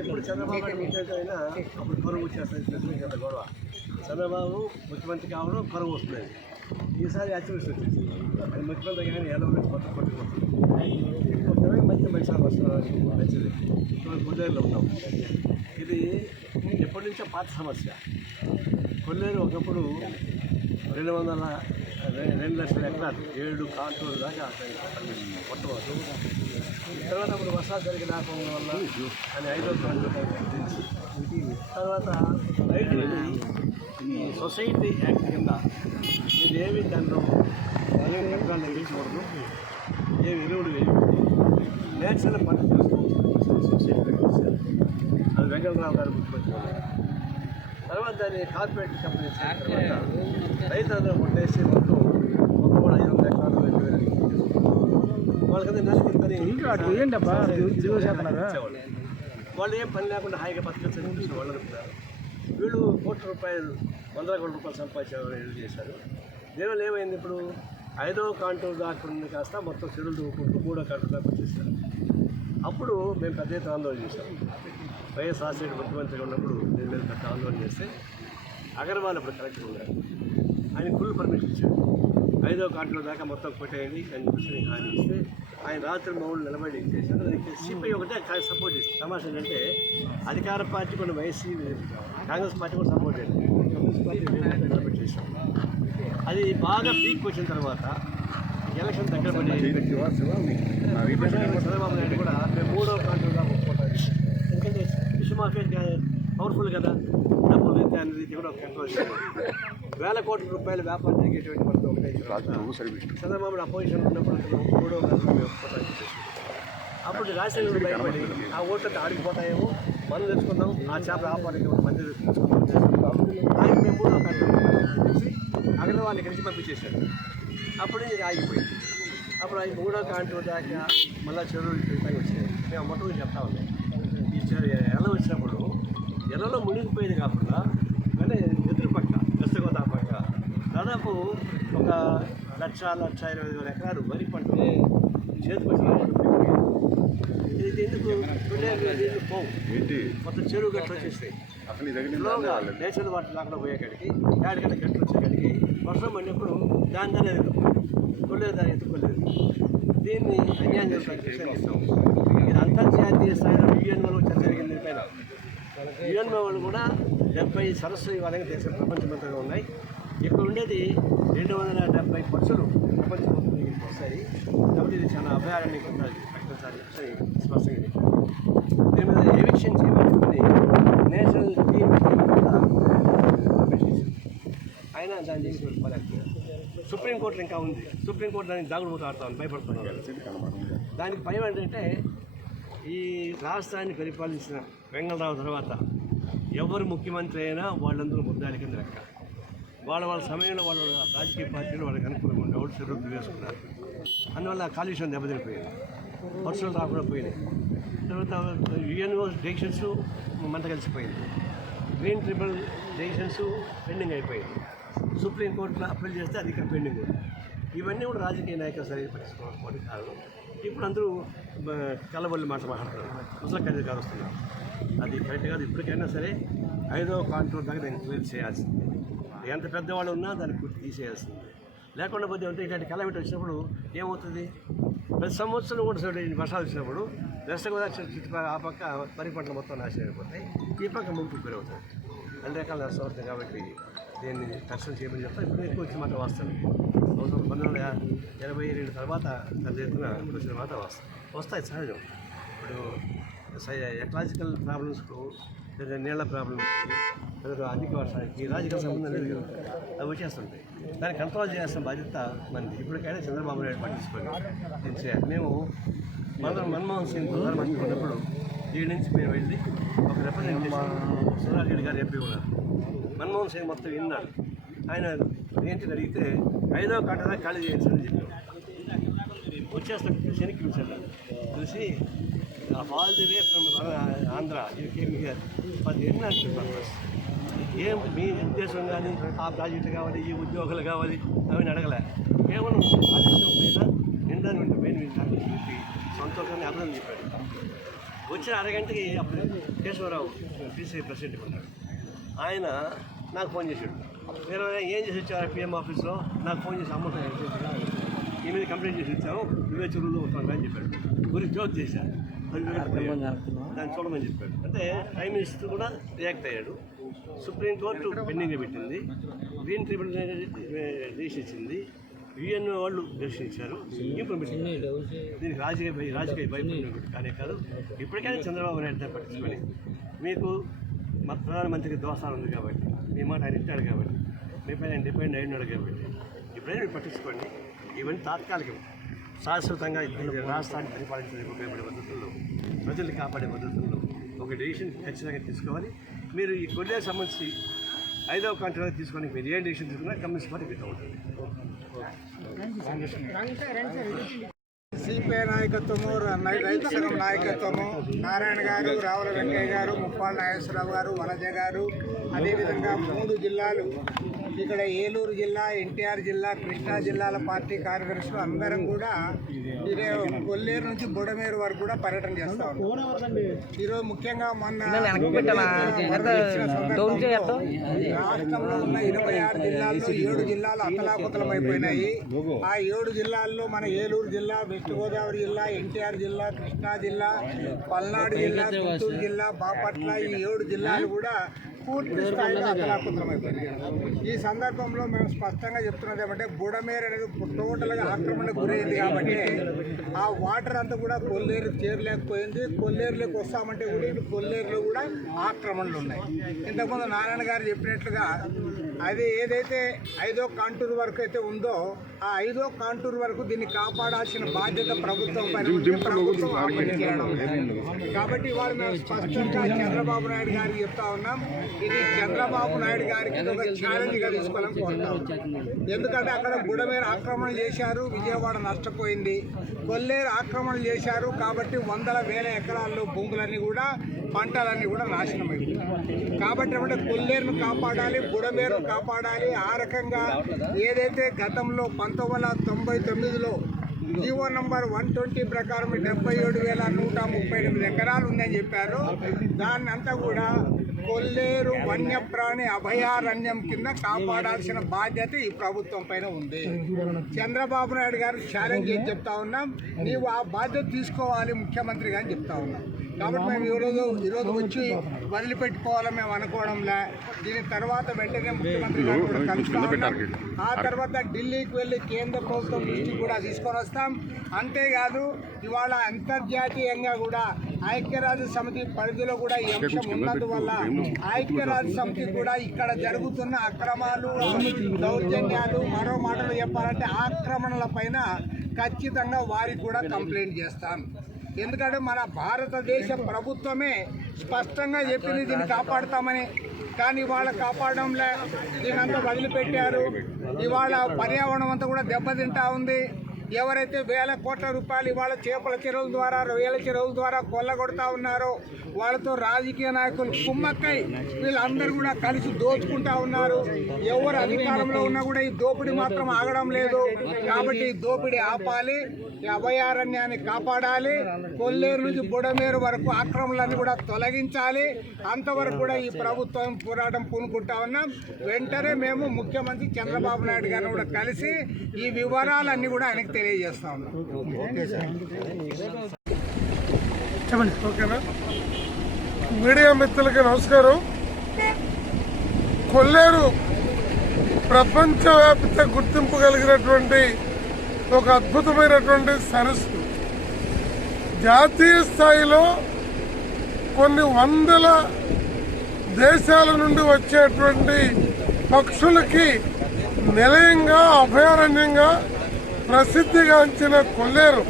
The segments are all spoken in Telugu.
ఎప్పుడు చంద్రబాబు ముఖ్యమంత్రి అయినా అప్పుడు కరువు వచ్చేస్తుంది కదా గొడవ. చంద్రబాబు ముఖ్యమంత్రి కావడం కరువు వస్తుంది. ఈసారి అతివృష్టి వచ్చింది. అది ముఖ్యమంత్రి కానీ ఎలా కొత్త కొట్టుకుంటుంది. మంచి మైసాలు వస్తున్నారు, మంచిది. కొల్లేరులో ఉన్నాం. ఇది ఎప్పటి నుంచో పాత సమస్య. కొల్లేరు ఒకప్పుడు 2 లక్షల ఎకరాలు 7 కాంటూరు దాకా కొట్టవచ్చు. తర్వాత అప్పుడు వర్షాలు సరిగ్గా రాకపోవడం వల్ల అని 5వ కాంటూరు తర్వాత రైతులకి ఈ సొసైటీ యాక్ట్ కింద మీరు ఏమి దాంట్లో ఏమి కట్టాలని వేయకూడదు, ఏమి ఎరువులు వేయకూడదు, నేచురల్ పంట సొసైటీలోకి వచ్చారు. అది వెంకటరావు గారు గుర్తుపెట్టుకోవాలి. తర్వాత దాన్ని కార్పొరేట్ కంపెనీ తర్వాత రైతులందరూ కొట్టేసి మొత్తం కూడా 500 ఎకరాలు 2,000 వాళ్ళకన్నా నష్టపోతుంది. వాళ్ళు ఏం పని లేకుండా హాయిగా బతకచ్చు వాళ్ళు అనుకుంటారు. వీళ్ళు ₹1,00,00,000 ₹100,00,00,000 సంపాదించేవాళ్ళు చేశారు. దీనివల్ల ఏమైంది? ఇప్పుడు 5వ కాంటూరు దాకా కాస్త మొత్తం చెరువులు దూకుంటూ 3వ కాంటూరు దాకా వచ్చేసారు. అప్పుడు మేము పెద్ద ఎత్తున ఆందోళన చేశాం. వైఎస్ రాజశేఖర్ ముఖ్యమంత్రిగా ఉన్నప్పుడు దీని మీద పెద్ద ఆందోళన చేస్తే అగర్వాల్ అప్పుడు కలెక్టర్ ఉన్నారు. ఆయన ఫుల్ పర్మిషన్ ఇచ్చారు. 5వ కాంటూరు దాకా మొత్తం కొట్టేయండి అని చెప్పి హామీ ఇస్తే ఆయన రాత్రి మౌళ్ళు నిలబడి చేశారు. దానికి సిపిఐ ఒకటే సపోర్ట్ చేస్తుంది. తమాషా ఏంటంటే అధికార పార్టీ కొన్ని వైసీ కాంగ్రెస్ పార్టీ కూడా సపోర్ట్ చేసింది. కాంగ్రెస్ పార్టీ నిలబెట్టి చేశాం. అది బాగా పీక్ వచ్చిన తర్వాత ఎలక్షన్ దగ్గర పడి చంద్రబాబు నాయుడు కూడా మేము 3వ కాంటూరు దాకా ఒప్పుకుంటాం. ఎందుకంటే ఇష్యూ మాఫియా పవర్ఫుల్ కదా, డబ్బులు రీతి అనే రీతి కూడా కంట్రోల్ చేయాలి. ₹1,000 కోట్ల వ్యాపారం జరిగేటువంటి మనతో ఒకటే చంద్రబాబు అపోజిషన్ ఉన్నప్పుడు 3వ కాంటూరు ఒప్పుకోవడానికి చెప్పేసి అప్పుడు రాజశేఖర్ భయపడి ఆ ఓట్లకి ఆడిపోతాయేమో, మనం తెచ్చుకుందాం, ఆ చేపల వ్యాపారానికి మంది తెచ్చుకుందాం ఆయన మేము 3వ కాంటూరు చేసి అగర్వాల్ని కలిసి పంపించేశారు. అప్పుడు ఇది ఆగిపోయింది. అప్పుడు ఆయన 3వ కాంటూరు దాకా మళ్ళీ చెరువులు విధంగా వచ్చాయి. మేము మొట్టమొదటి చెప్తా ఉన్నాం. ఈ ఎల్ల వచ్చినప్పుడు ఎల్లలో మునిగిపోయింది కాకుండా అంటే ఎదురు పక్క వెస్ట్ గోదావరి పక్క దాదాపు ఒక 1,20,000 ఎకరాలు వరి పంట చేతికొచ్చిన ఇది ఎందుకు పోవు మొత్తం చెరువు గట్లు వచ్చేస్తాయి. నేచురల్ వాటర్ లేకుండా పోయేకాడికి ఏడాదికంటే గట్లు వచ్చేకాడికి వర్షం పడినప్పుడు దాని కొట్టలేదు, దాన్ని ఎత్తుకోలేదు. దీన్ని అన్యాయం చేస్తాం. ఇది అంతర్జాతీయ స్థాయిలో యుఎన్ఓ చర్చ జరిగింది. పైన యుఎన్ఓ వాళ్ళు కూడా 70 సరస్సు ఇవ్వాలని దేశం ప్రపంచమంతగా ఉన్నాయి. ఇక్కడ ఉండేది 270 పక్షులు ప్రపంచం వస్తాయి. కాబట్టి ఇది చాలా అభయారణ్యం ప్రకటించాలి స్పష్టంగా. దీని మీద ఎవిక్షన్ చేయమని నేషనల్ టీమ్ అయినా దాన్ని సుప్రీంకోర్టులో ఇంకా ఉంది. సుప్రీంకోర్టు దానికి దాగుడుమూత ఆడుతామని భయపడుతున్నారు. దానికి భయం ఏంటంటే ఈ రాష్ట్రాన్ని పరిపాలించిన వెంగళరావు తర్వాత ఎవరు ముఖ్యమంత్రి అయినా వాళ్ళందరూ ముద్దాలి కింద లెక్క. వాళ్ళ సమయంలో వాళ్ళ రాజకీయ పార్టీలు వాళ్ళకి అనుకూలంగా ఉండే ఒకటి చెరువులు వేసుకున్నారు. అందువల్ల కాలుష్యం దెబ్బతిరిపోయింది, వర్షాలు రాకుండా పోయినాయి. తర్వాత యుఎన్ఓ డెసిషన్స్ మంట కలిసిపోయింది. గ్రీన్ ట్రిబ్యునల్ డెసిషన్స్ పెండింగ్ అయిపోయింది. సుప్రీంకోర్టులో అప్పీల్ చేస్తే అది ఇక్కడ పెండింగ్ ఉంది. ఇవన్నీ కూడా రాజకీయ నాయకులు సరిగ్గా పట్టించుకోవడానికి కారణం. ఇప్పుడు అందరూ కళ్ళబొల్లి మాట్లాడుతున్నారు, ముసలి గారు వస్తున్నారు. అది కరెక్ట్ కాదు. ఇప్పటికైనా సరే 5వ కాంటూరు దాకా దాన్ని క్లియర్ చేయాల్సింది. ఎంత పెద్దవాళ్ళు ఉన్నా దాన్ని పూర్తి తీసేయాల్సింది. లేకుండా పోతే ఉంటే ఇట్లాంటి కలబెట్టి వచ్చినప్పుడు ఏమవుతుంది? ప్రతి సంవత్సరం కూడా వర్షాలు వచ్చినప్పుడు వెస్ట్ గోదావరి చుట్టుపక్కల ఆ పక్క వరి పంటలు మొత్తం నాశనం అయిపోతాయి, ఈ పక్క ముంపు గురవుతాయి. అన్ని రకాల నష్టం అవుతుంది. కాబట్టి దీన్ని తక్షణం చేయమని చెప్తాను. ఇప్పుడు ఎక్కువ వచ్చి మాట వస్తాను. 1982 తర్వాత పెద్ద ఎత్తున వచ్చిన మాట వస్తాయి సహజం. ఇప్పుడు ఎకలాజికల్ ప్రాబ్లమ్స్కు లేదా నీళ్ల ప్రాబ్లమ్స్కి లేదా అధిక వర్షానికి రాజకీయ సంబంధం లేదు, అవి వచ్చేస్తుంటాయి. దాన్ని కంట్రోల్ చేయాల్సిన బాధ్యత మనది. ఇప్పటికైనా చంద్రబాబు నాయుడు పట్టించుకొని నేను చేయాలి. మేము మన్మోహన్ సింగ్ ప్రధానమంత్రి ఉన్నప్పుడు దీని నుంచి మేము వెళ్ళి ఒక రిప్రజెంటేషన్ సురాజ్ రెడ్డి గారు ఎంపీ ఉన్నారు. మన్మోహన్ సింగ్ మొత్తం విన్నాడు. ఆయన ఏంటి అడిగితే 5వ కాంటూరు ఖాళీ చేయాల్సిందని చెప్పారు. వచ్చేస్తుంటే శనికి చూశాను. చూసి all the way from Andhra you came here for the international purpose. ఏం మీ ఉద్దేశం కానీ ఆ ప్రాజెక్టు కావాలి, ఈ ఉద్యోగాలు కావాలి అవన్నీ అడగలే. కేవలం ఆలస్యం పైన ఎండోన్మెంట్ పైన సంతోషాన్ని అభివృద్ధి చెప్పాడు. వచ్చిన అరగంటకి అప్పుడు కేశవరావు టీసీ ప్రెసిడెంట్ ఉన్నాడు. ఆయన నాకు ఫోన్ చేశాడు. మీరు ఏం చేసి వచ్చారు పిఎం ఆఫీస్లో? నాకు ఫోన్ చేసి అమ్మ ఈ మీద కంప్లైంట్ చేసి వచ్చాము, నువ్వే చెరువులో ఉంటాను అని చెప్పాడు. గురించి జోక్ చేశాను, దాన్ని చూడమని చెప్పాడు. అంటే ప్రైమ్ మినిస్టర్ కూడా రియాక్ట్ అయ్యాడు. సుప్రీంకోర్టు పెండింగ్గా పెట్టింది, గ్రీన్ ట్రిబ్యునల్ డెసిషన్ ఇచ్చింది, యుఎన్ వాళ్ళు డెసిషన్ ఇచ్చారు. ఇంప్లిమెంట్ దీనికి రాజకీయ భయపడిన కానీ కాదు. ఇప్పటికైనా చంద్రబాబు నాయుడు పట్టించుకొని మీకు మా ప్రధానమంత్రికి దోషాలు ఉంది కాబట్టి, మీ మాట ఆయన ఇచ్చాడు కాబట్టి, మీ పైన ఆయన డిపెండ్ అయినాడు కాబట్టి ఇప్పుడైనా మీరు పట్టించుకోండి. ఇవన్నీ తాత్కాలికం. శాశ్వతంగా రాష్ట్రాన్ని పరిపాలించడానికి ఉపయోగపడే పద్ధతుల్లో, ప్రజల్ని కాపాడే పద్ధతుల్లో ఒక డెసిషన్ ఖచ్చితంగా తీసుకోవాలి. మీరు ఈ కొల్లేరు సంబంధించి 5వ కాంట్రాక్ట్ తీసుకొని మీరు ఏ డెసిషన్ తీసుకున్నా కమ్యూనిస్ట్ పార్టీ బిడ్డ ఉంటుంది. సిపిఐ నాయకత్వము, రైతు సంఘం నాయకత్వము, నారాయణ గారు, రావుల వెంకయ్య గారు, ముప్పాళ్ళ నాగేశ్వరరావు గారు, వనజ గారు, అదేవిధంగా 3 జిల్లాలు ఇక్కడ ఏలూరు జిల్లా, ఎన్టీఆర్ జిల్లా, కృష్ణా జిల్లాల పార్టీ కార్యదర్శులు అందరం కూడా ఇదే కొల్లేరు నుంచి బుడమేరు వరకు కూడా పర్యటన చేస్తా ఉన్నాం. ఈరోజు ముఖ్యంగా మొన్న రాష్ట్రంలో ఉన్న 26 జిల్లాల్లో 7 జిల్లాలు అతలాకుతలం అయిపోయినాయి. ఆ 7 జిల్లాల్లో మన ఏలూరు జిల్లా, వెస్ట్ గోదావరి జిల్లా, ఎన్టీఆర్ జిల్లా, కృష్ణా జిల్లా, పల్నాడు జిల్లా, గుంటూరు జిల్లా, బాపట్ల, ఈ 7 జిల్లాలు కూడా పూర్తి స్థాయిలో అతలాకుతలమైపోయినాయి. ఈ సందర్భంలో మేము స్పష్టంగా చెప్తున్నది ఏమంటే, బుడమేరు అనేది టోటల్గా ఆక్రమణకు గురైంది కాబట్టి ఆ వాటర్ అంతా కూడా కొల్లేరు చేరలేకపోయింది. కొల్లేరులోకి వస్తామంటే కూడా ఇది కొల్లేరులో కూడా ఆక్రమణలు ఉన్నాయి. ఇంతకుముందు నారాయణ గారు చెప్పినట్లుగా అది ఏదైతే 5వ కాంటూర్ వరకు అయితే ఉందో, ఆ 5వ కాంటూర్ వరకు దీన్ని కాపాడాల్సిన బాధ్యత ప్రభుత్వం పైన ఉంది. ప్రభుత్వం ఆపేయడం కాబట్టి ఇవాళ మేము స్పష్టంగా చంద్రబాబు నాయుడు గారికి చెప్తా ఉన్నాం, ఇది చంద్రబాబు నాయుడు గారికి ఒక ఛాలెంజ్ గా తీసుకోవాలని కోరుతాం. ఎందుకంటే అక్కడ బుడమేరు ఆక్రమణ చేశారు, విజయవాడ నష్టపోయింది. కొల్లేరు ఆక్రమణ చేశారు కాబట్టి వందల వేల ఎకరాల్లో భూములన్నీ కూడా, పంటలన్నీ కూడా నాశనమైంది. కాబట్టి అంటే కొల్లేరును కాపాడాలి, బుడమేరు కాపాడాలి. ఆ రకంగా ఏదైతే గతంలో 1999లో జీవో నంబర్ 120 ప్రకారం 77,138 ఎకరాలు ఉందని చెప్పారు. దాన్ని అంతా కూడా కొల్లేరు వన్యప్రాణి అభయారణ్యం కింద కాపాడాల్సిన బాధ్యత ఈ ప్రభుత్వం పైన ఉంది. చంద్రబాబు నాయుడు గారు ఛాలెంజ్ చేసి చెప్తా ఉన్నాం, నీవు ఆ బాధ్యత తీసుకోవాలి ముఖ్యమంత్రిగా అని చెప్తా ఉన్నాం. కాబట్టి మేము ఈరోజు వచ్చి వదిలిపెట్టుకోవాలని మేము అనుకోవడంలే. దీని తర్వాత వెంటనే ముఖ్యమంత్రి గారు కూడా కలుస్తాం. ఆ తర్వాత ఢిల్లీకి వెళ్ళి కేంద్ర ప్రభుత్వం దృష్టికి కూడా తీసుకొని వస్తాం. అంతేకాదు ఇవాళ అంతర్జాతీయంగా కూడా ఐక్యరాజ్య సమితి పరిధిలో కూడా ఈ అంశం ఉన్నందువల్ల ఐక్యరాజ్య సమితి కూడా ఇక్కడ జరుగుతున్న అక్రమాలు, దౌర్జన్యాలు, మరో మాటలు చెప్పాలంటే ఆక్రమణల పైన ఖచ్చితంగా వారికి కూడా కంప్లైంట్ చేస్తాం. ఎందుకంటే మన భారతదేశ ప్రభుత్వమే స్పష్టంగా చెప్పింది దీన్ని కాపాడుతామని. కానీ ఇవాళ కాపాడడంలే, దీనంతా వదిలిపెట్టారు. ఇవాళ పర్యావరణం అంతా కూడా దెబ్బతింటా ఉంది. ఎవరైతే వేల కోట్ల రూపాయలు ఇవాళ చేపల చెరువుల ద్వారా, రొయ్యల చెరువుల ద్వారా కొల్లగొడతా ఉన్నారో వాళ్ళతో రాజకీయ నాయకులు కుమ్మక్కై వీళ్ళందరూ కూడా కలిసి దోచుకుంటా ఉన్నారు. ఎవరు అధికారంలో ఉన్నా కూడా ఈ దోపిడీ మాత్రం ఆగడం లేదు. కాబట్టి ఈ దోపిడీ ఆపాలి, ఈ అభయారణ్యాన్ని కాపాడాలి, కొల్లేరు నుంచి బుడమేరు వరకు ఆక్రమణలన్నీ కూడా తొలగించాలి. అంతవరకు కూడా ఈ ప్రభుత్వం పోరాటం పూనుకుంటా ఉన్నాం. వెంటనే మేము ముఖ్యమంత్రి చంద్రబాబు నాయుడు గారిని కూడా కలిసి ఈ వివరాలన్నీ కూడా ఆయనకు తెలియజేస్తా ఉన్నాం. చెప్పండి. ఓకేనా? మీడియా మిత్రులకి నమస్కారం. కొల్లేరు ప్రపంచవ్యాప్త గుర్తింపు కలిగినటువంటి ఒక అద్భుతమైనటువంటి సరస్సు. జాతీయ స్థాయిలో కొన్ని వందల దేశాల నుండి వచ్చేటువంటి పక్షులకి నిలయంగా, అభయారణ్యంగా ప్రసిద్ధిగాంచిన కొల్లేరు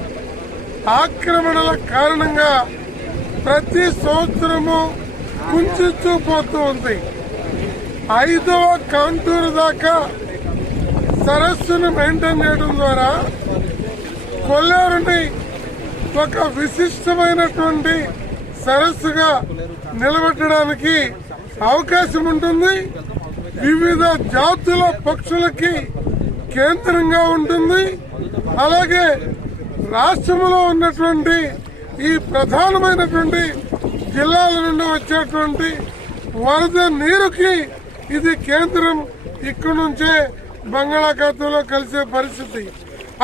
ఆక్రమణల కారణంగా ప్రతి సంవత్సరము కుంచుకుపోతూ ఉంది. 5వ కాంటూరు దాకా సరస్సును మెయింటైన్ చేయడం ద్వారా కొల్లేరుని ఒక విశిష్టమైనటువంటి సరస్సుగా నిలబెట్టడానికి అవకాశం ఉంటుంది. వివిధ జాతుల పక్షులకి కేంద్రంగా ఉంటుంది. అలాగే రాష్ట్రంలో ఉన్నటువంటి ఈ ప్రధానమైనటువంటి జిల్లాల నుండి వచ్చేటువంటి వరద నీరుకి ఇది కేంద్రం ఇక్కడి నుంచే బంగాళాఖాతంలో కలిసే పరిస్థితి.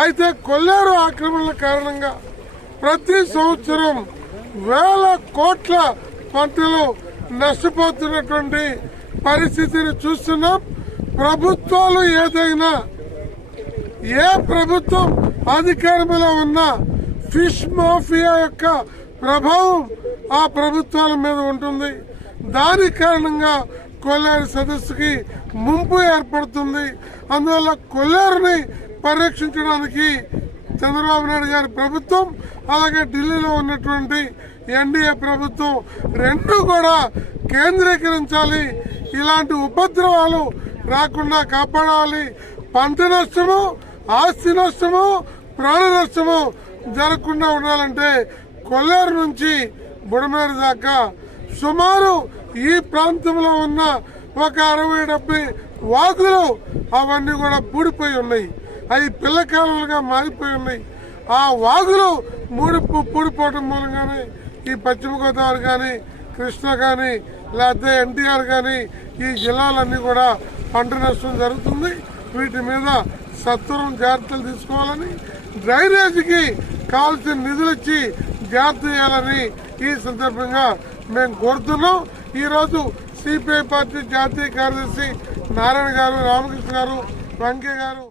అయితే కొల్లేరు ఆక్రమణల కారణంగా ప్రతి సంవత్సరం వేల కోట్ల పంటలు నష్టపోతున్నటువంటి పరిస్థితిని చూస్తున్నాం. ప్రభుత్వాలు ఏదైనా ఏ ప్రభుత్వం అధికారంలో ఉన్నా ఫిష్ మాఫియా యొక్క ప్రభావం ఆ ప్రభుత్వాల మీద ఉంటుంది. దాని కారణంగా కొల్లేరు సదస్సుకి ముంపు ఏర్పడుతుంది. అందువల్ల కొల్లేరుని పరిరక్షించడానికి చంద్రబాబు నాయుడు గారి ప్రభుత్వం అలాగే ఢిల్లీలో ఉన్నటువంటి ఎన్డీఏ ప్రభుత్వం రెండు కూడా కేంద్రీకరించాలి. ఇలాంటి ఉపద్రవాలు రాకుండా కాపాడాలి. పంట నష్టము, ఆస్తి నష్టము, ప్రాణ నష్టము జరగకుండా ఉండాలంటే కొల్లేరు నుంచి బుడమేరు దాకా సుమారు ఈ ప్రాంతంలో ఉన్న ఒక 60-70 వాగులు అవన్నీ కూడా పూడిపోయి ఉన్నాయి. అవి పిల్లకాలుగా మారిపోయి ఉన్నాయి. ఆ వాగులు పూడిపోవడం మూలంగానే ఈ పశ్చిమ గోదావరి కానీ, కృష్ణ కానీ, లేకపోతే ఎన్టీఆర్ కానీ ఈ జిల్లాలన్నీ కూడా పంట నష్టం జరుగుతుంది. వీటి మీద సత్వరం జాగ్రత్తలు తీసుకోవాలని, డ్రైనేజీకి కావాల్సిన నిధులు ఇచ్చి జాగ్రత్త చేయాలని ఈ సందర్భంగా మేము కోరుతున్నాం. ఈరోజు సిపిఐ పార్టీ జాతీయ కార్యదర్శి నారాయణ గారు, రామకృష్ణ గారు, వెంకయ్య గారు